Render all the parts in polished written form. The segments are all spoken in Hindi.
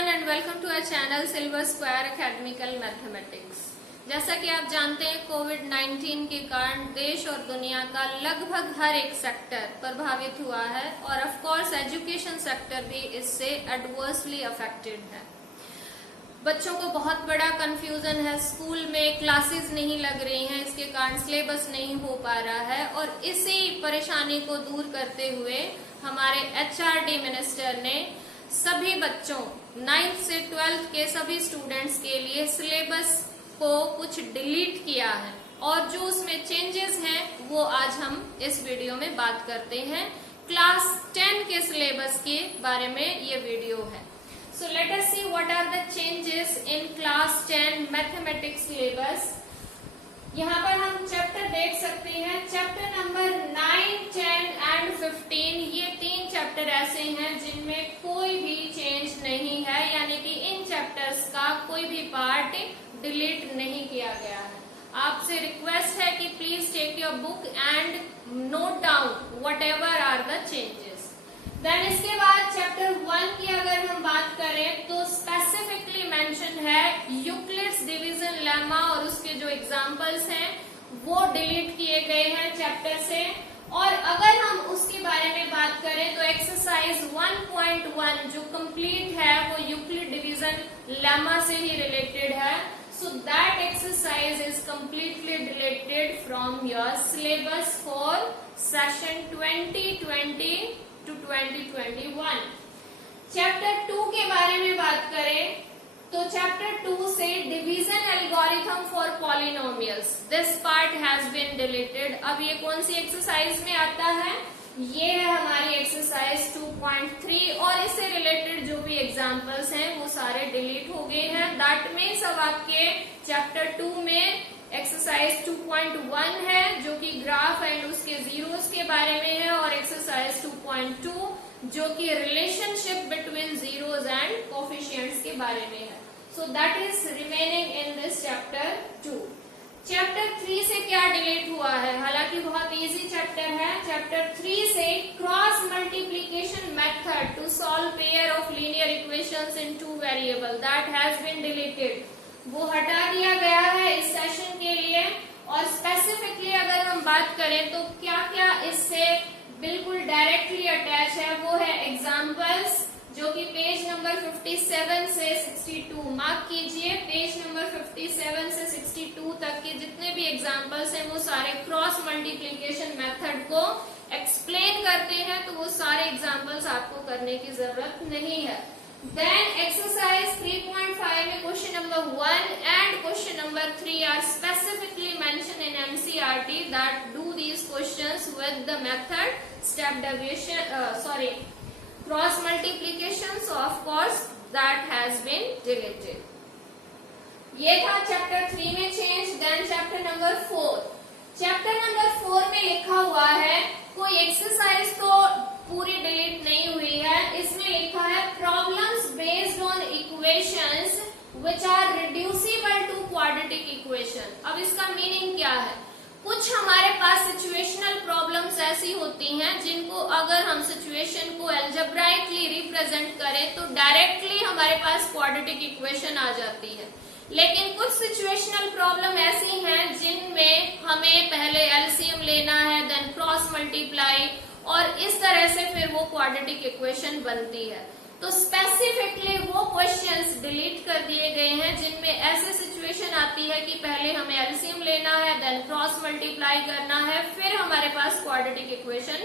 Everyone and welcome to our channel silver square academical mathematics. जैसा कि आप जानते हैं, कोविड-19 के कारण देश और दुनिया का लगभग हर एक सेक्टर प्रभावित हुआ है और ऑफ कोर्स एजुकेशन सेक्टर भी इससे एडवर्सली अफेक्टेड है। बच्चों को बहुत बड़ा कंफ्यूजन है, स्कूल में क्लासेस नहीं लग रही हैं, इसके कारण सिलेबस नहीं हो पा रहा है और इसी परेशानी को दूर करते हुए हमारे एचआरडी मिनिस्टर ने सभी बच्चों 9th से 12th के सभी स्टूडेंट्स के लिए सिलेबस को कुछ डिलीट किया है और जो उसमें चेंजेस हैं वो आज हम इस वीडियो में बात करते हैं। क्लास 10 के सिलेबस के बारे में ये वीडियो है। So let us see what are the changes in class 10 mathematics syllabus. यहाँ पर हम चैप्टर देख सकते हैं, चैप्टर नंबर 9, 10 एंड 15। ये 3 चैप्टर ऐसे हैं जिनमें कोई भी चेंज नहीं है, यानी कि इन चैप्टर्स का कोई भी पार्ट डिलीट नहीं किया गया है। आपसे रिक्वेस्ट है कि please take your book and note down whatever are the changes. Then इसके बाद चैप्टर 1 की अगर हम बात करें तो स्पेसिफिकली मेंशन है यूक्लिड्स डिवीजन लेमा और उसके जो एग्जांपल्स हैं वो डिलीट किए गए हैं चैप्टर से। और अगर हम उसके बारे में बात करें तो एक्सरसाइज 1.1 जो कंप्लीट है वो यूक्लिड डिवीजन लेमा से ही रिलेटेड है। So that exercise is completely deleted from your syllabus for session 2020 to 2021। Chapter 2 के बारे में बात करें तो चैप्टर 2 से division algorithm for polynomials, this part has been deleted. अब ये कौन सी एक्सरसाइज में आता है? ये है हमारी एक्सरसाइज 2.3 और इससे रिलेटेड जो भी एग्जांपल्स हैं वो सारे डिलीट हो गए हैं। दैट मीन्स अब आपके चैप्टर 2 में एक्सरसाइज 2.1 है जो कि ग्राफ एंड उसके जीरोस के बारे में है और एक्सरसाइज 2.2 जो कि relationship between zeros and coefficients के बारे में है। So that is remaining in this chapter 2। Chapter 3 से क्या डिलीट हुआ है? हालांकि बहुत इजी चैप्टर है। चैप्टर 3 से cross multiplication method to solve pair of linear equations in 2 variable, that has been deleted. वो हटा दिया गया है इस सेशन के लिए। और स्पेसिफिकली अगर हम बात करें तो क्या क्या इससे बिल्कुल डायरेक्टली अटैच है वो है एग्जाम्पल्स, जो कि पेज नंबर 57 से 62, मार्क कीजिए, पेज नंबर 57 से 62 तक के जितने भी एग्जाम्पल्स हैं वो सारे क्रॉस मल्टीप्लीकेशन मेथड को एक्सप्लेन करते हैं, तो वो सारे एग्जाम्पल्स आपको करने की जरूरत नहीं है। देन एक्सरसाइज 3.5 में question number 1 and question number 3 are specifically mention in NCERT that do these questions with the method step deviation cross multiplication, so of course that has been deleted। ये था चैप्टर 3 में change. Then chapter number 4, chapter number 4 में लिखा हुआ है, कोई एक्सरसाइज तो पूरी डिलीट नहीं हुई है, इसमें लिखा है problems based on equations which are reducible to quadratic equation. अब इसका मीनिंग क्या है? कुछ हमारे पास सिचुएशनल प्रॉब्लम्स ऐसी होती हैं जिनको अगर हम सिचुएशन को एल्जेब्राइकली रिप्रेजेंट करें तो डायरेक्टली हमारे पास क्वाड्रेटिक इक्वेशन आ जाती है। लेकिन कुछ सिचुएशनल प्रॉब्लम ऐसी हैं जिनमें हमें पहले एलसीएम लेना है, देन क्रॉस मल्टीप्लाई और इस तरह से फिर वो क्वाड्रेटिक इक्वेशन बनती है। तो स्पेसिफिकली वो क्वेश्चंस डिलीट कर दिए गए हैं जिनमें ऐसे सिचुएशन आती है कि पहले हमें एलसीएम लेना है, देन क्रॉस मल्टीप्लाई करना है, फिर हमारे पास क्वाड्रेटिक इक्वेशन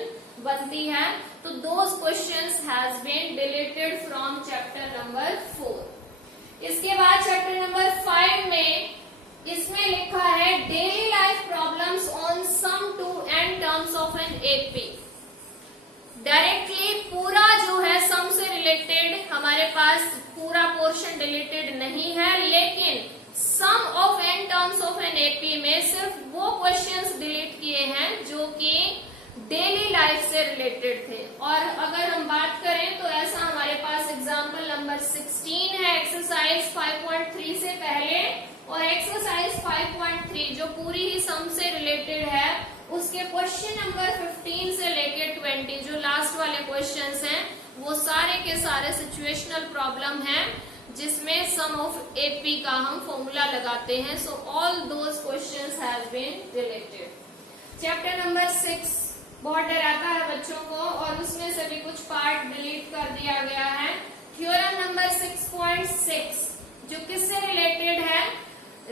बनती है। तो those questions has been deleted from chapter number 4। इसके बाद चैप्टर नंबर 5 में इसमें लिखा है daily life problems on sum to n terms of an AP. Directly पूरा जो है सम से रिलेटेड हमारे पास पूरा पोर्शन डिलीटेड नहीं है, लेकिन sum of n terms of an AP में सिर्फ वो क्वेश्चंस डिलीट किए हैं जो कि डेली लाइफ से रिलेटेड थे। और अगर हम बात करें तो ऐसा हमारे पास एग्जांपल नंबर 16 है एक्सरसाइज 5.3 से पहले, और एक्सरसाइज 5.3 जो पूरी ही सम से रिलेटेड है उसके क्वेश्चन नंबर 15 से लेके 20 जो लास्ट वाले क्वेश्चंस हैं वो सारे के सारे सिचुएशनल प्रॉब्लम हैं जिसमें सम ऑफ एपी का हम फॉर्मूला लगाते हैं. So all those questions have been deleted. Chapter number 6 बहुत डराता है बच्चों को और उसमें से भी कुछ पार्ट डिलीट कर दिया गया है. थ्योरम नंबर 6.6 जो किससे रिलेटेड है,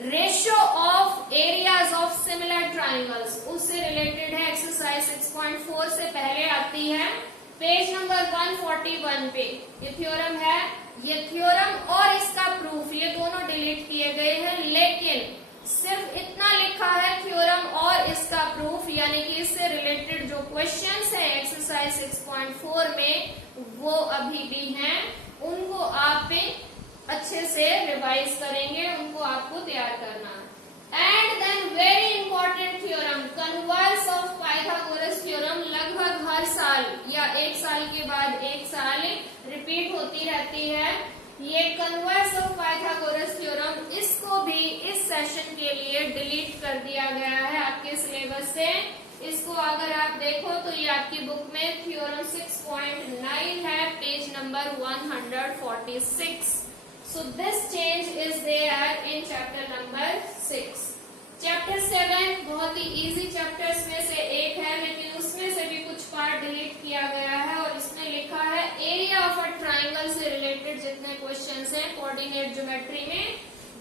ratio of areas of similar triangles, उससे रिलेटेड है. एक्सरसाइज 6.4 से पहले आती है पेज नंबर 141 पे. ये थ्योरम है, ये थ्योरम और इसका प्रूफ ये दोनों डिलीट किए गए हैं, लेकिन सिर्फ इतना लिखा है थ्योरम और इसका प्रूफ, यानी कि इससे रिलेटेड जो क्वेश्चंस है एक्सरसाइज 6.4 में वो अभी भी हैं. उनको आप अच्छे से रिवाइज करेंगे, उनको आपको तैयार करना है. And then very important theorem converse of Pythagoras theorem, लगभग हर साल या एक साल के बाद एक साल रिपीट होती रहती है. ये कन्वर्स ऑफ पाइथागोरस थ्योरम, इसको भी इस सेशन के लिए डिलीट कर दिया गया है आपके सिलेबस से. इसको अगर आप देखो तो ये आपकी बुक में थ्योरम 6.9 है, page number 146. So this change is there in chapter number 6. Chapter 7 बहुत ही इजी चैप्टर्स में से एक है, लेकिन उसमें से भी कुछ पार्ट डिलीट किया गया है और इसमें लिखा है एरिया ऑफ अ ट्राइंगल से रिलेटेड जितने क्वेश्चंस हैं कोऑर्डिनेट ज्योमेट्री में,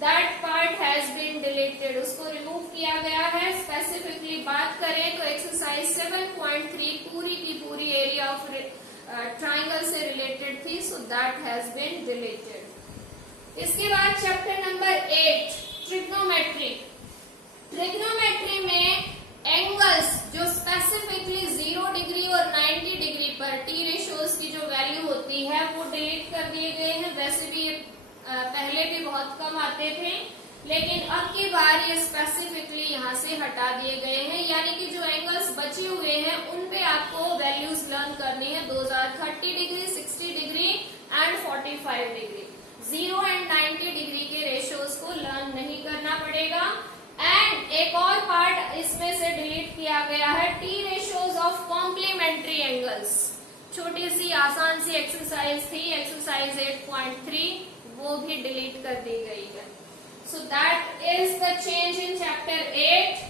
that part has been deleted, उसको रिमूव किया गया है. स्पेसिफिकली बात करें तो एक्सरसाइज 7.3 पूरी की पूरी एरिया ऑफ ट्राइंगल से रिलेटेड थी, so that has been deleted. इसके बाद चैप्टर नंबर 8 ट्रिग्नोमेट्री. ट्रिग्नोमेट्री में एंगल्स जो स्पेसिफिकली 0 डिग्री और 90 डिग्री पर टी रेशियोज की जो वैल्यू होती है वो डिलीट कर दिए गए हैं. वैसे भी पहले भी बहुत कम आते थे, लेकिन अब की बार ये स्पेसिफिकली यहाँ से हटा दिए गए हैं, यानी कि जो एंगल्स बचे हुए हैं उन पे आपको वैल्यूज लर्न करनी है. 30 degree, 60 degree and 45 degree. 0 and 90 degree के रेशियोज को लर्न नहीं करना पड़ेगा. एंड एक और पार्ट इसमें से डिलीट किया गया है, T ratios of complementary angles. छोटी सी आसान सी एक्सरसाइज थी, एक्सरसाइज 8.3, वो भी डिलीट कर दी गई है. So that is the change in chapter 8.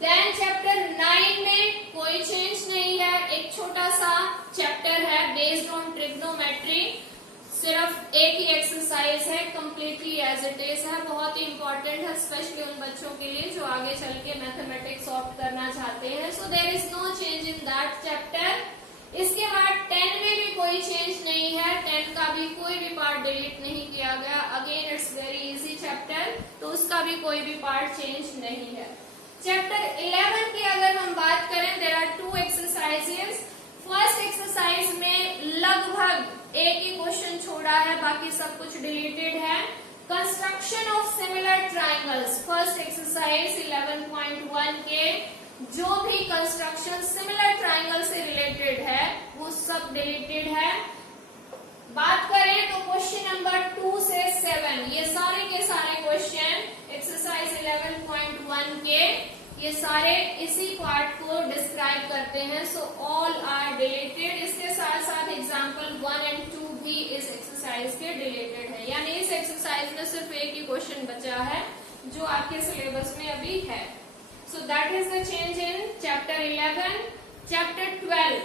Then chapter 9 में कोई चेंज नहीं है, एक छोटा सा चैप्टर है बेस्ड ऑन ट्रिग्नोमेट्री. सिर्फ एक ही एक्सरसाइज है, कंप्लीटली एज इट इज है. बहुत ही इंपॉर्टेंट है स्पेशली उन बच्चों के लिए जो आगे चल के मैथमेटिक्स ऑप्ट करना चाहते हैं. So there is no change in that chapter. इसके बाद 10 में भी कोई चेंज नहीं है, 10 का भी कोई भी पार्ट डिलीट नहीं किया गया. Again it's very easy chapter, तो उसका भी कोई भी पार्ट चेंज नहीं है. चैप्टर 11 की अगर हम बात करें, there are 2 exercises. First exercise में लगभग एक ही क्वेश्चन छोड़ा है, बाकी सब कुछ डिलीटेड है. Construction of similar triangles, first exercise 11.1 के जो भी कंस्ट्रक्शन सिमिलर ट्राइंगल से रिलेटेड है वो सब डिलीटेड है. बात करें तो क्वेश्चन नंबर 2 से 7 ये सारे के सारे क्वेश्चन एक्सरसाइज 11.1 के ये सारे इसी पार्ट को डिस्क्राइब करते हैं. So all are deleted. इसके साथ साथ एग्जाम्पल 1 एंड 2 भी इस एक्सरसाइज के डिलीटेड है, यानी इस एक्सरसाइज में सिर्फ एक ही क्वेश्चन बचा है जो आपके सिलेबस में अभी है. So that is the change in chapter 11. Chapter 12,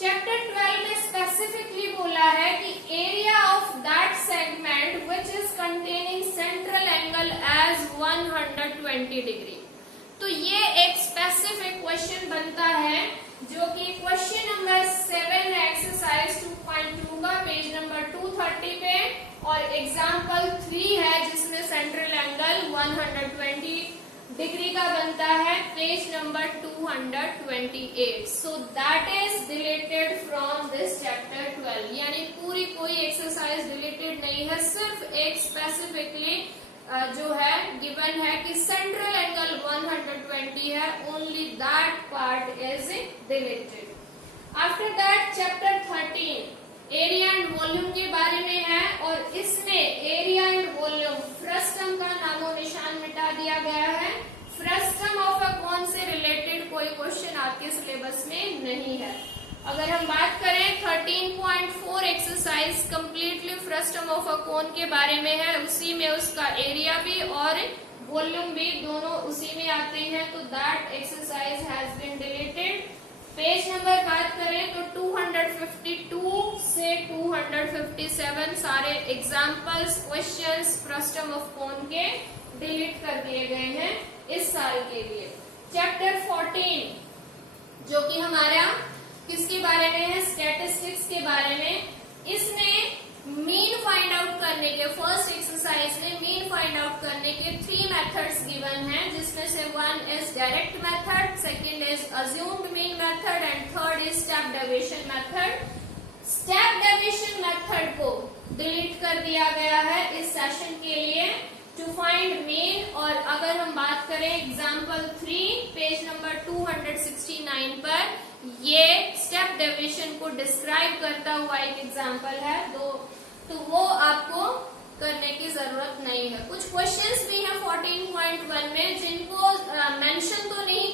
chapter 12 में स्पेसिफिकली बोला है कि area of that segment which is containing central angle as 120 degree. तो ये एक स्पेसिफिक क्वेश्चन बनता है जो कि क्वेश्चन नंबर 7 है एक्सरसाइज 2.2 का पेज नंबर 230 पे, और एग्जाम्पल 3 है जिसमें सेंट्रल एंगल 120 डिग्री का बनता है, page number 228. So that is deleted from this chapter 12, यानी पूरी कोई एक्सरसाइज डिलीटेड नहीं है, सिर्फ एक स्पेसिफिकली जो है गिवन है कि सेंट्रल एंगल 120 है, only that part is deleted. After that chapter 13 area and volume के बारे में है, और इसमें एरिया एंड वॉल्यूम फ्रस्टम का नामो निशान मिटा दिया गया है. फ्रस्टम ऑफ अ कोन से रिलेटेड कोई क्वेश्चन आपके सिलेबस में नहीं है. अगर हम बात करें 13.4 exercise completely frustum of a cone के बारे में है, उसी में उसका एरिया भी और वॉल्यूम भी दोनों उसी में आते हैं, तो that exercise has been deleted. Page number बात करें तो 252 से 257 सारे examples questions frustum of cone के डिलीट कर दिए गए हैं इस साल के लिए। चैप्टर 14 जो कि हमारा किसके बारे में है, स्टैटिस्टिक्स के बारे में, इसमें मीन फाइंड आउट करने के फर्स्ट एक्सरसाइज में मीन फाइंड आउट करने के 3 मेथड्स गिवन हैं, जिसमें से 1 is direct method, second is assumed mean method and third is step deviation method. Step deviation method को डिलीट कर दिया गया है इस सेशन के लिए टू फाइंड मीन। और अगर हम बात करें एग्जाम्पल 3 पेज नंबर 269 पर, ये स्टेप डेविएशन को डिस्क्राइब करता हुआ एक एग्जाम्पल है, तो वो आपको करने की जरूरत नहीं है। कुछ क्वेश्चंस भी हैं 14.1 में जिनको मेंशन तो नहीं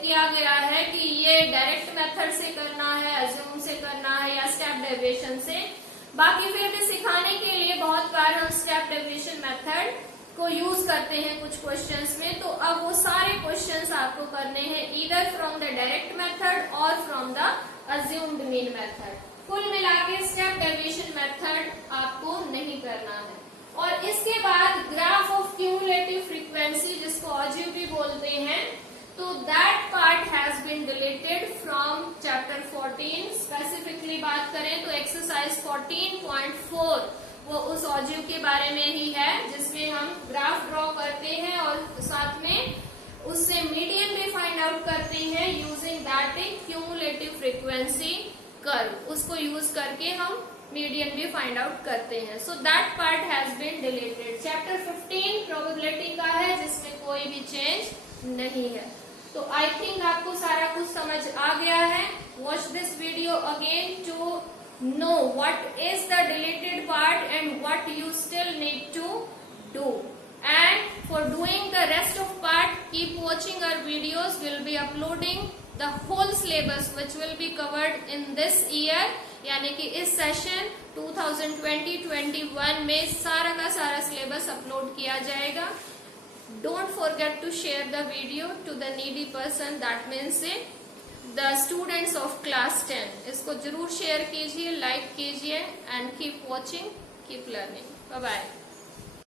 किया गया है कि ये डायरेक्ट मेथड से करना है, अज्यूम से करना है या स्टेप डेविएशन से। बाकी फिर भी सिखाने के लिए बहुत बार हम स्टेप डेविएशन मेथड को यूज करते हैं कुछ क्वेश्चंस में, तो अब वो सारे क्वेश्चंस आपको करने हैं either from the direct method और from the assumed mean method. कुल मिलाके स्टेप डेविएशन मेथड आपको नहीं करना है। और इसके बाद ग्राफ ऑफ क्यूमुलेटिव फ्रीक्वेंसी, जिसको ऑजिव भी बोलते हैं, तो that part has been deleted from chapter 14। Specifically बात करें तो एक्सरसाइज 14.4 वो उस ऑजिव के बारे में ही है, जिसमें हम ग्राफ ड्रॉ करते हैं और साथ में उससे मीडियन भी फाइंड आउट करते हैं using that cumulative frequency curve. उसको यूज करके हम मीडियन भी फाइंड आउट करते हैं। So that part has been deleted. Chapter 15 probability का है, जिसमें कोई भी चेंज नहीं है। तो आई थिंक आपको सारा कुछ समझ आ गया है। Watch this video again to know what is the deleted part and what you still need to do, and for doing the rest of part keep watching our videos. We'll be uploading the whole syllabus which will be covered in this year, यानी कि इस सेशन 2020-21 में सारा का सारा सिलेबस अपलोड किया जाएगा। Don't forget to share the video to the needy person, that means the students of class 10। इसको जरूर शेयर कीजिए, लाइक कीजिए and keep watching, keep learning. Bye bye.